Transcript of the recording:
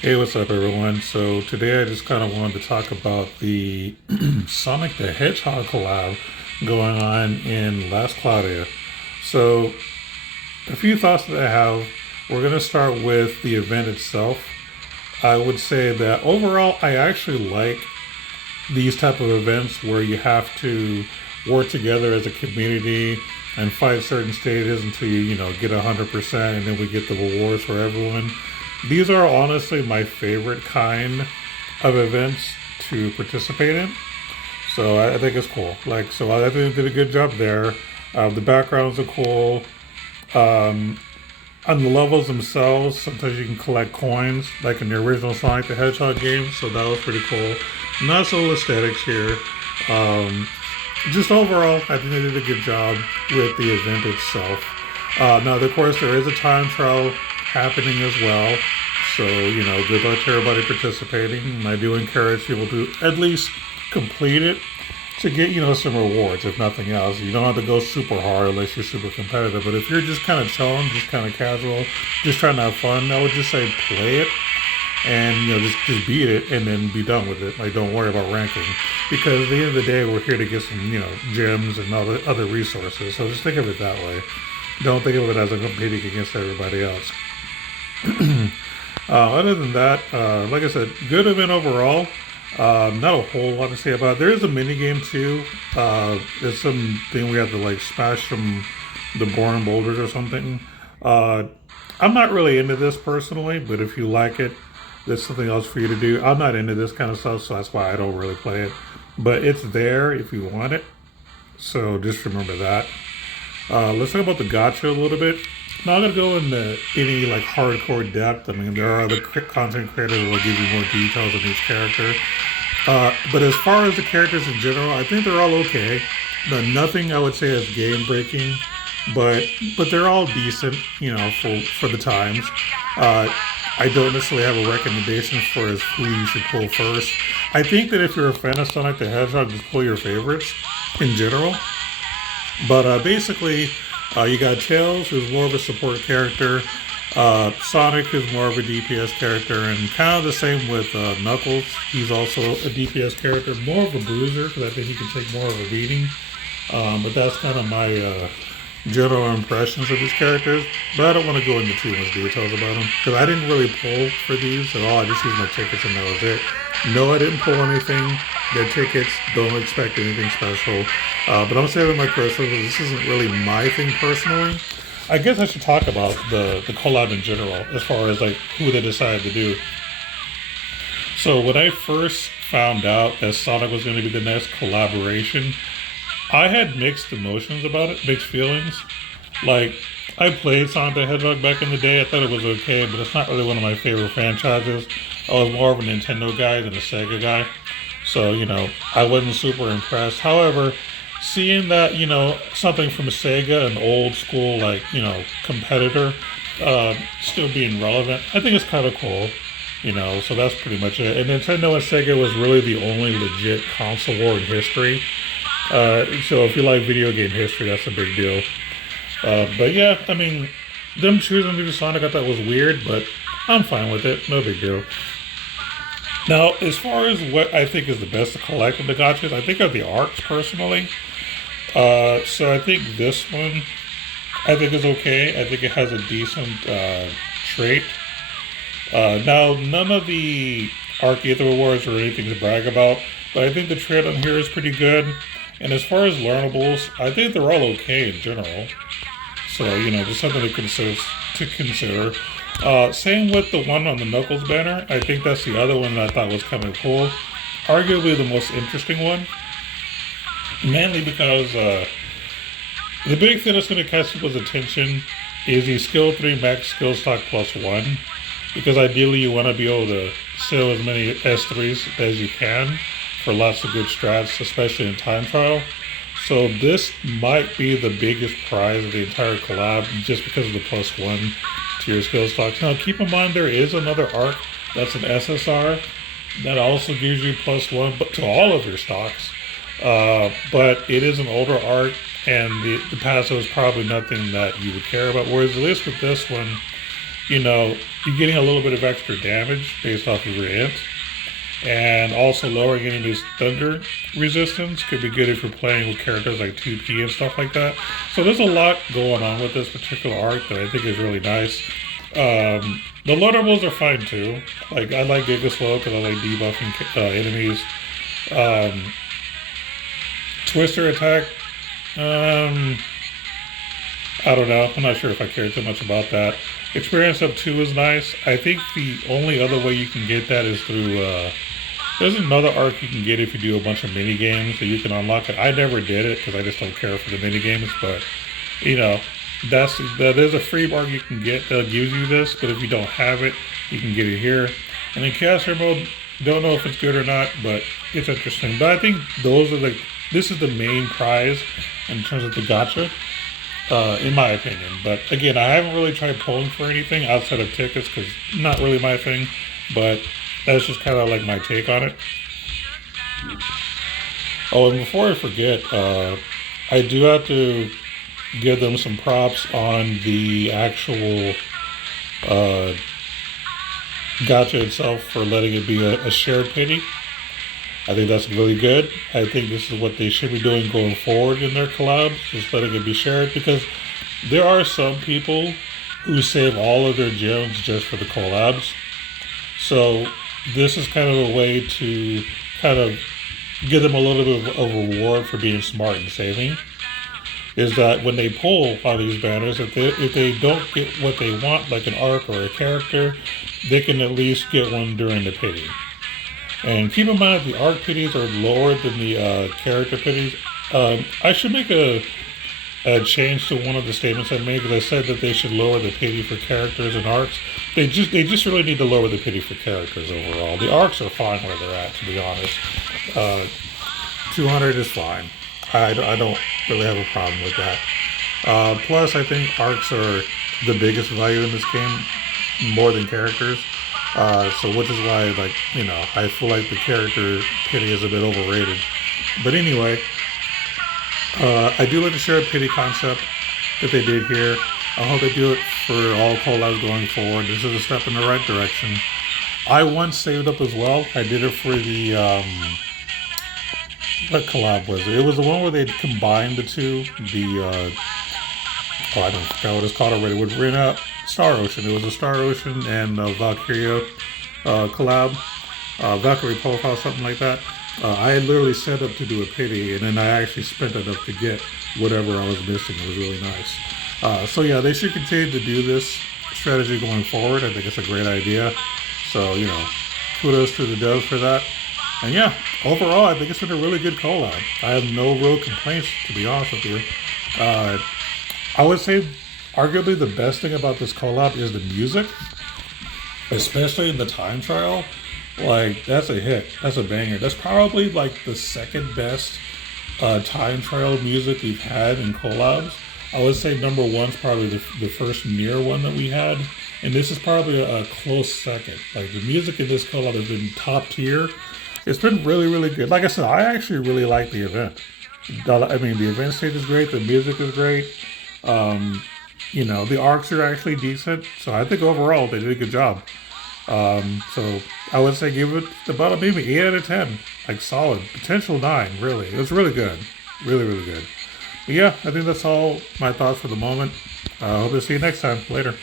Hey, what's up, everyone? So today I just kind of wanted to talk about the Sonic the Hedgehog collab going on in Last Claudia. So a few thoughts that I have. We're going to start with the event itself. I would say that overall, I actually like these type of events where you have to work together as a community and fight certain stages until you get 100%, and then we get the rewards for everyone. These are honestly my favorite kind of events to participate in. So I think it's cool. So I think they did a good job there. The backgrounds are cool. Um, on the levels themselves, sometimes you can collect coins, like in the original Sonic the Hedgehog game. So that was pretty cool. Nice little aesthetics here. Um, just overall, I think they did a good job with the event itself. Now, of course, there is a time trial happening as well. So, good luck to everybody participating. And I do encourage people to at least complete it to get, some rewards, if nothing else. You don't have to go super hard unless you're super competitive. But if you're just kind of chilling, just kind of casual, just trying to have fun, I would just say play it and just beat it and then be done with it. Like, don't worry about ranking, because at the end of the day, we're here to get some gems and other resources. So just think of it that way. Don't think of it as I'm competing against everybody else. Other than that, like I said, good event overall. Not a whole lot to say about it. There is a mini game too. There's some thing we have to like smash the boring boulders or something. Uh, I'm not really into this personally, but if you like it, there's something else for you to do. I'm not into this kind of stuff, so that's why I don't really play it. But it's there if you want it. So just remember that. Let's talk about the gacha a little bit. Not gonna go into any like hardcore depth. I mean, there are other content creators that will give you more details on each character. But as far as the characters in general, I think they're all okay. Nothing I would say is game breaking, but they're all decent, for the times. I don't necessarily have a recommendation for as who you should pull first. I think that if you're a fan of Sonic the Hedgehog, just pull your favorites in general. But basically, you got Tails, who's more of a support character. Sonic, who's more of a DPS character, and kind of the same with Knuckles. He's also a DPS character, more of a bruiser, because I think he can take more of a beating. But that's kind of my general impressions of these characters. But I don't want to go into too much details about them, because I didn't really pull for these at all. I just used my tickets and that was it. No, I didn't pull anything. They're tickets. Don't expect anything special. But I'm saving my personal. This isn't really my thing personally. I guess I should talk about the collab in general, as far as like who they decided to do. So when I first found out that Sonic was going to be the next collaboration, I had mixed emotions about it, mixed feelings. Like, I played Sonic the Hedgehog back in the day. I thought it was okay, but it's not really one of my favorite franchises. I was more of a Nintendo guy than a Sega guy. So, I wasn't super impressed. However, seeing that, something from Sega, an old school, like, competitor, still being relevant, I think it's kind of cool. So that's pretty much it. And Nintendo and Sega was really the only legit console war in history. So if you like video game history, that's a big deal. But yeah, I mean, them choosing to do Sonic I thought was weird, but I'm fine with it. No big deal. Now, as far as what I think is the best to collect in the gachas, I think are the arcs personally. So I think this one, I think is okay. I think it has a decent trait. Now, none of the arc either awards or anything to brag about, but I think the trait on here is pretty good. And as far as learnables, I think they're all okay in general. So, just something to consider. Same with the one on the Knuckles banner. I think that's the other one that I thought was kind of cool. Arguably the most interesting one. Mainly because the big thing that's going to catch people's attention is the skill 3 max skill stock +1. Because ideally you want to be able to sell as many S3s as you can for lots of good strats, especially in time trial. So this might be the biggest prize of the entire collab, just because of the +1 to your skill stocks. Now keep in mind there is another arc that's an SSR that also gives you +1, but to all of your stocks. But it is an older arc, and the passive is probably nothing that you would care about. Whereas at least with this one, you know, you're getting a little bit of extra damage based off of your int. And also lowering enemies' thunder resistance could be good if you're playing with characters like 2P and stuff like that. So there's a lot going on with this particular arc that I think is really nice. The low levels are fine too. Like I like Giga Slow because I like debuffing enemies. Twister attack. I don't know. I'm not sure if I care too much about that. Experience up 2 is nice. I think the only other way you can get that is through, there's another arc you can get if you do a bunch of mini games that you can unlock it. I never did it because I just don't care for the mini games, but you know, there's a free arc you can get that gives you this, but if you don't have it, you can get it here. And in caster mode, don't know if it's good or not, but it's interesting. But I think this is the main prize in terms of the gacha. In my opinion. But again, I haven't really tried pulling for anything outside of tickets because not really my thing, but that's just kind of like my take on it. Oh, and before I forget, I do have to give them some props on the actual gacha itself for letting it be a shared pity. I think that's really good. I think this is what they should be doing going forward in their collabs, just letting it be shared, because there are some people who save all of their gems just for the collabs. So this is kind of a way to kind of give them a little bit of a reward for being smart and saving. Is that when they pull on these banners, if they don't get what they want, like an arc or a character, they can at least get one during the pity. And keep in mind, the arc pities are lower than the character pities. I should make a change to one of the statements I made, because I said that they should lower the pity for characters and arcs. They just really need to lower the pity for characters overall. The arcs are fine where they're at, to be honest. 200 is fine. I don't really have a problem with that. Plus, I think arcs are the biggest value in this game, more than characters. So which is why, like, you know, I feel like the character pity is a bit overrated. But anyway, I do like the shared pity concept that they did here. I hope they do it for all collabs going forward. This is a step in the right direction. I once saved up as well. I did it for the, what collab was it? It was the one where they combined the two. I don't forget what it's called already. With Star Ocean. It was a Star Ocean and Valkyria collab. Valkyrie profile, something like that. I had literally set up to do a pity, and then I actually spent enough to get whatever I was missing. It was really nice. So yeah, they should continue to do this strategy going forward. I think it's a great idea. So, you know, kudos to the devs for that. And yeah, overall, I think it's been a really good collab. I have no real complaints, to be honest with you. I would say arguably the best thing about this collab is the music, especially in the time trial. Like, that's a hit. That's a banger. That's probably like the second best time trial music we've had in collabs. I would say number one's probably the first Nier one that we had, and this is probably a close second. Like, the music in this collab has been top tier. It's been really, really good. Like I said, I actually really like the event. I mean, the event stage is great. The music is great. You know, the arcs are actually decent. So I think overall they did a good job. So I would say give it about maybe 8 out of 10. Like, solid. Potential 9, really. It was really good. Really, really good. But yeah, I think that's all my thoughts for the moment. I hope to see you next time. Later.